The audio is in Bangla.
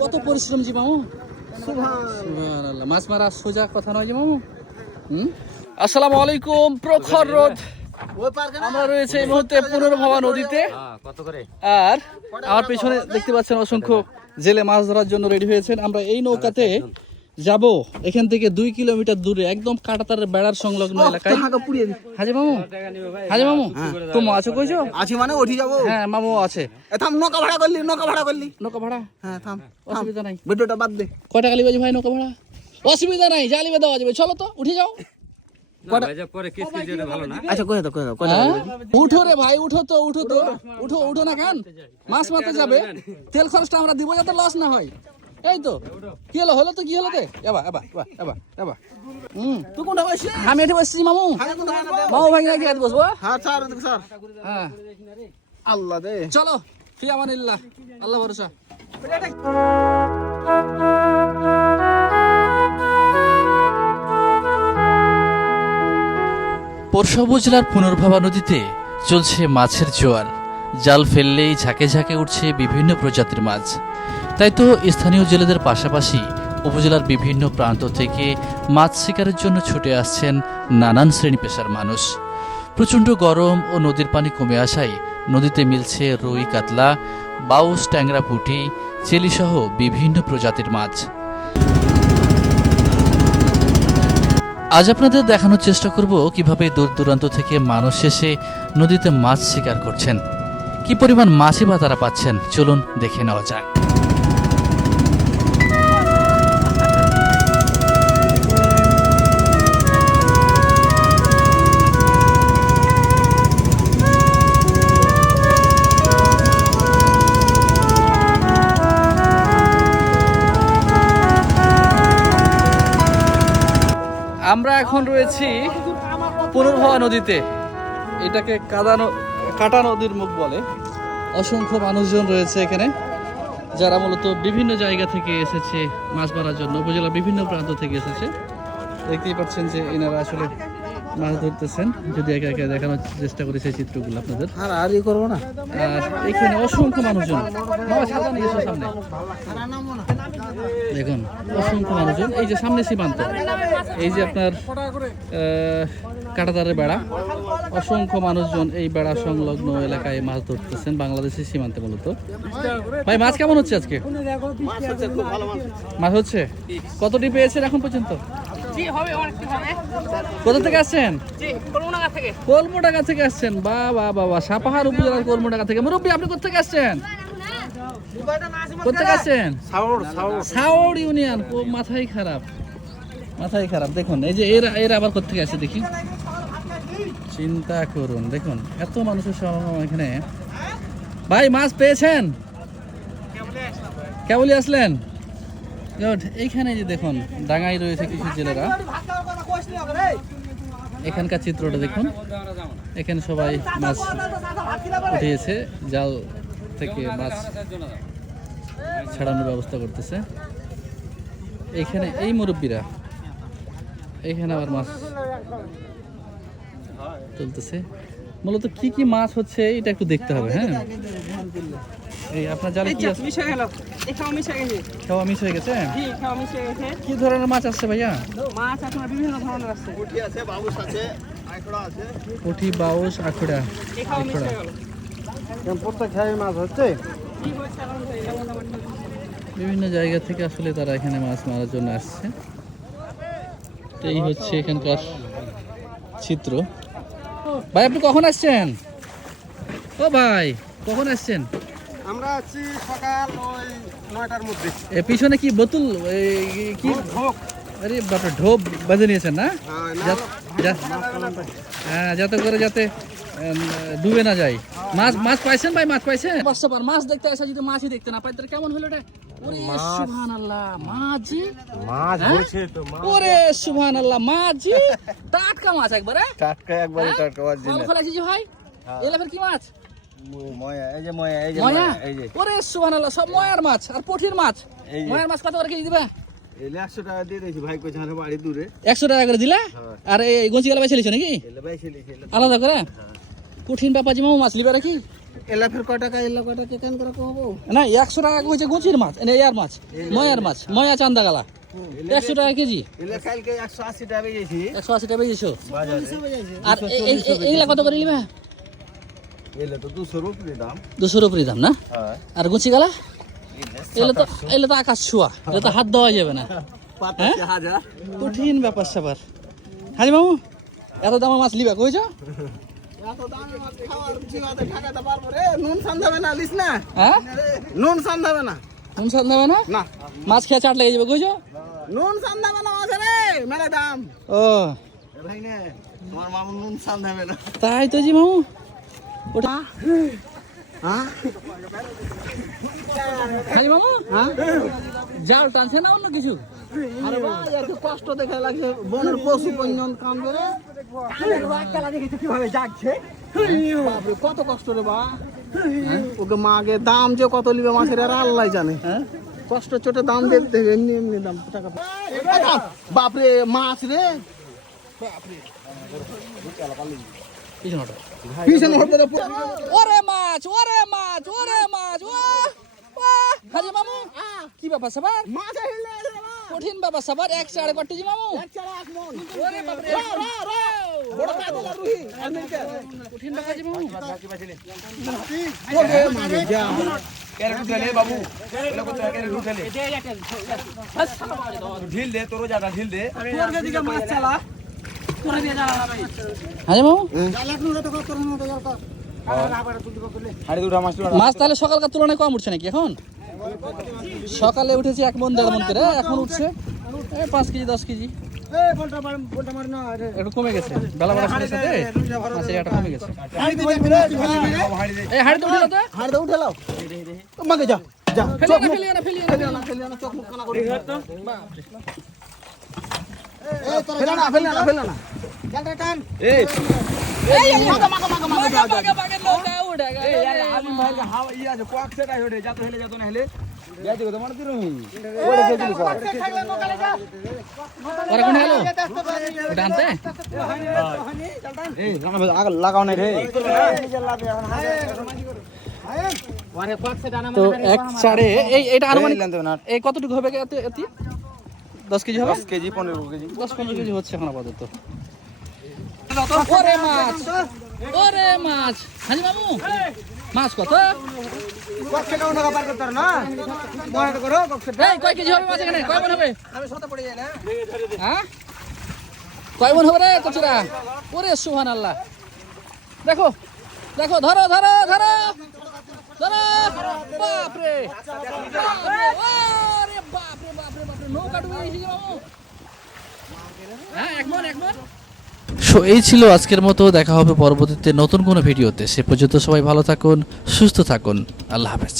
কত পরিশ্রম জি মামু? মাছ মারা সোজা কথা নয় জি মামু? হুম? আসসালামু আলাইকুম প্রখর রোদ। আমরা রয়েছে এই মুহূর্তে পুনর্ভবা নদীতে। করে আর আমার পেছনে দেখতে পাচ্ছেন অসংখ্য জেলে মাছ ধরার জন্য রেডি হয়েছেন। আমরা এই নৌকাতে যাব। এখান থেকে দুই কিলোমিটার দূরে একদম কাটাতারের বেড়ার সংলগ্ন এলাকায়। হাজি মামু হাজি মামু তো আছে কইছো? আছি মানে উঠি যাব। হ্যাঁ মামু আছে। থাম নৌকা ভাড়া করলি নৌকা ভাড়া করলি। নৌকা ভাড়া? হ্যাঁ থাম অসুবিধা নাই। ভিডিওটা বাদ দে। কয় টাকা লিবে ভাই নৌকা ভাড়া? অসুবিধা নাই জালিবে দেওয়া যাবে। চলো তো উঠে যাও। আচ্ছা দাও দাও? উঠো রে ভাই উঠো তো উঠো তো উঠো উঠো না কেন? মাছ মারতে যাবে। তেল খরচটা আমরা দিব যাতে লস না হয়। এই তো কি হলো হলো তো কি হলো তে? এবা এবা এবা এবা এবা হুম। তুই কোনটা বসে আমি বসছি মামু। মামু ভাই নাকি আজ বসবো? হ্যাঁ স্যার স্যার। হ্যাঁ। আল্লাহ দে। চলো ফি আমানিল্লাহ আল্লাহ ভরসা। পরশু উপজেলার পুনর্ভাবা নদীতে চলছে মাছের জোয়ার। জাল ফেললেই ঝাঁকে ঝাঁকে উঠছে বিভিন্ন প্রজাতির মাছ। তাই তো স্থানীয় জেলেদের পাশাপাশি উপজেলার বিভিন্ন প্রান্ত থেকে মাছ শিকারের জন্য ছুটে আসছেন নানান শ্রেণি পেশার মানুষ। প্রচণ্ড গরম ও নদীর পানি কমে আসায় নদীতে মিলছে রুই, কাতলা, বাউস, ট্যাংরা পুঁটি চেলিসহ বিভিন্ন প্রজাতির মাছ। আজ আপনাদের দেখানোর চেষ্টা করব কীভাবে দূর দূরান্ত থেকে মানুষ এসে নদীতে মাছ শিকার করছেন। কি পরিমাণ মাছই বা তারা পাচ্ছেন? চলুন দেখে নেওয়া যাক। রয়েছি পুনর্ভবা নদীতে। এটাকে কাদানো কাটা নদীর মুখ বলে। অসংখ্য মানুষজন রয়েছে এখানে যারা মূলত বিভিন্ন জায়গা থেকে এসেছে মাছ মারার জন্য উপজেলার বিভিন্ন প্রান্ত থেকে এসেছে। দেখতেই পাচ্ছেন যে এনারা আসলে মাছ ধরতেছেন। যদি একে একে দেখানোর চেষ্টা করি সেই চিত্রগুলো আপনাদের। আর আর ই করব না। আর এখানে অসংখ্য মানুষজন। সামনে। দেখুন অসংখ্য মানুষজন। এই যে সামনে সীমান্ত এই যে আপনার আহ, কাঁটাতারের বেড়া অসংখ্য মানুষজন এই বেড়া সংলগ্ন এলাকায় মাছ ধরতেছেন বাংলাদেশের সীমান্তে মূলত। ভাই মাছ কেমন হচ্ছে আজকে? মাছ হচ্ছে? কতটি পেয়েছেন এখন পর্যন্ত? কোথা থেকে আসছেন? কলমোডাঙ্গা থেকে। আসছেন। বা বা বাবা সাপাহার উপজেলার কলমোডাঙ্গা থেকে। মুরব্বী আপনি কোথা থেকে আসছেন? কোথা থেকে আসছেন? সাউর সাউর সাউর ইউনিয়ন ও মাথাই খারাপ। মাথাই খারাপ দেখুন এই যে এরা এরা আবার কোথেকে দেখি। চিন্তা করুন দেখুন এত মানুষের সমাগম এখানে। ভাই মাছ পেয়েছেন? কেবলই আসলেন. এইখানে যে দেখুন ডাঙায় রয়েছে কিছু জেলেরা। এখানকার চিত্রটা দেখুন। এখানে সবাই মাছ উঠিয়েছে জাল থেকে মাছ ছাড়ানোর ব্যবস্থা করতেছে। এখানে এই মুরব্বীরা এখানে আবার মাছ চলতেছে মূলত কি কি মাছ হচ্ছে এটা একটু দেখতে হবে হ্যাঁ? এই আপনার জালে কি আছে? মিশে গেল। এখানেও মিশে গেছে। খাওয়া হয়ে গেছে? জি মিশে গেছে। কি ধরনের মাছ আসছে ভাইয়া? মাছ এখন বিভিন্ন ধরনের আছে। পুঠি আছে বাবুস আছে আইকড়া আছে। পুঁটি বাউস আখড়া। এখানেও মিশে গেল। প্রত্যেক মাছ হচ্ছে। বিভিন্ন জায়গা থেকে আসলে তারা এখানে মাছ মারার জন্য আসছে। এই হচ্ছে এখানকার চিত্র। ভাই আপনি কখন আসছেন? ও ভাই কখন আসছেন? আমরা আছি সকাল ওই নয়টার মধ্যে। এ পিছনে কি বোতল? কি? আরে বাপরে ঢোপ বেঁধে নিয়েছেন না? যা- যা- হ্যাঁ যাতে করে যাতে ডুবে না যায়। মাছ মাছ পাইছেন ভাই? মাছ পাইছেন? পাঁচশো বার মাছ দেখতে আসা যদি মাছই দেখতে না পাই তাহলে কেমন হলো এটা? ওরে সুবহানাল্লাহ মাছই মাছ হ্যাঁ? টাটকা মাছ একবারে টাটকা একবারে টাটকা মাছ ভাই? এলা ফের কি মাছ? ময়া এই যে ময়া এই যে ময়া? ময়া এই যে। ওরে সুবহানাল্লাহ সব ময়ার মাছ আর পুঁঠির মাছ। ময়ার মাছ কত করে কেজি দিবা? একশো টাকা দিয়ে দিয়েছি ভাই কইছে আমার বাড়ি দূরে। একশো টাকা করে দিলা? হ্যাঁ। আর এই গঞ্জি গেলা বাইছে নাকি? এলে ভাই ছেলে ছেলে আলাদা করে? কঠিন ব্যাপাজি মামু মাছ লিবে নাকি? এলা ফের কয় টাকা এলা টাকা কেন করে কমাবো? না একশো টাকা কইছে গুচির মাছ এনে ইয়ার মাছ ময়ার মাছ ময়া চান্দা গালা। একশো টাকা কেজি? একশো আশি টাকা বেজেছি। একশো আশি টাকা বেজেছো? আর কত করে নিবে? তো দাম। দুশোর উপরে দাম না? হ্যাঁ। আর গুচি গালা এগুলো তো এগুলো তো আকাশ ছোঁয়া এগুলো তো হাত দেওয়া যাবে না। পাতাশি কঠিন ব্যাপার স্যাপার। হাজি মামু এত দামে মাছ লিবা কইছ? এত দামি মাছ খাওয়ার জিওতে ঠেকাতে পারব রে নুন না লিস না। হ্যাঁ? নুন সান্দাবে না। না? মাছ খেয়ে চাট লেগে যাবে কইছ? নুন সান্দাবে না মাছ রে মেরে দাম। ও। ভাই নে তোমার মামু নুন সান দেবে না। তাই তো জি মামু। ওটা হ্যাঁ মামু? হ্যাঁ? জাল টানছে না অন্য কিছু? আরে কষ্ট দেখে লাগছে বনের পশু পঞ্জন কামবে রে কীভাবে যাচ্ছে বাপরে কত কষ্ট রে বা। ওকে মাকে দাম যে কত নিবে মাছের আর আল্লাহ জানে। হ্যাঁ? কষ্ট চোটে দাম এমনি এমনি দাম টাকা বাপরে মাছ রে। ওটা পিছনে হতে রে ওরে মাছ ওরে মাছ ওরে মাছ ও ও, হাজি মামু কি ব্যাপার স্যাপার মাছ হিলে রে বা কঠিন ব্যাপার স্যাপার এক চাড়ে কটি জি মামু এক চারা এক মন ওরে বাপরে রা রা রা বড় কাজলা রুহি আমেরিকা কঠিন ব্যাপার জি মামু ওরে মারে যা কেরে উঠলে বাবু এলে কত কেরে উঠলে ঢিল দে তোর জায়গা ঢিল দে হাজি মামু হাড়ি দুটা মাছ মাছ তাহলে সকালকার তুলনায় কম উঠছে নাকি এখন? সকালে উঠেছে এক মন দেড় মন করে এখন উঠছে পাঁচ কেজি দশ কেজি। একটু কমে গেছে বেলা বেলা সাথে সাথে মাছের একটা কমে গেছে। হাড়িতে উঠে উঠে মাকে যা যা ফেলে না চোখ মুখ। কানা করে। ফেলে না ফেলে না ফেলে না। এই। লাগাও নাই রে। তো এক চারে এটা আনুমানিক কতটুকু হবে এতে? দশ কেজি হবে? 10 কেজি 15 কেজি। দশ পনেরো কেজি হচ্ছে এখন আপাতত। ওরে মাছ। ওরে মাছ। হাজি মামু মাছ কত? কক্ষে কাউন্ট টাকা পার করতে না? করো কক্ষে। এই কয় কেজি হবে মাছ এখানে? কয় মন হবে? আমি শত পড়ে যাই না। হ্যাঁ? কয় মন হবে রে কচুরা? ওরে সুহান আল্লাহ দেখো দেখো ধরো ধরো ধরো। ধরো। বাপরে বাপরে, ওরে বাপরে বাপরে বাপরে হ্যাঁ সো এই ছিল আজকের মতো, দেখা হবে পরবর্তীতে নতুন কোনো ভিডিওতে। সে পর্যন্ত সবাই ভালো থাকুন, সুস্থ থাকুন। আল্লাহ হাফেজ।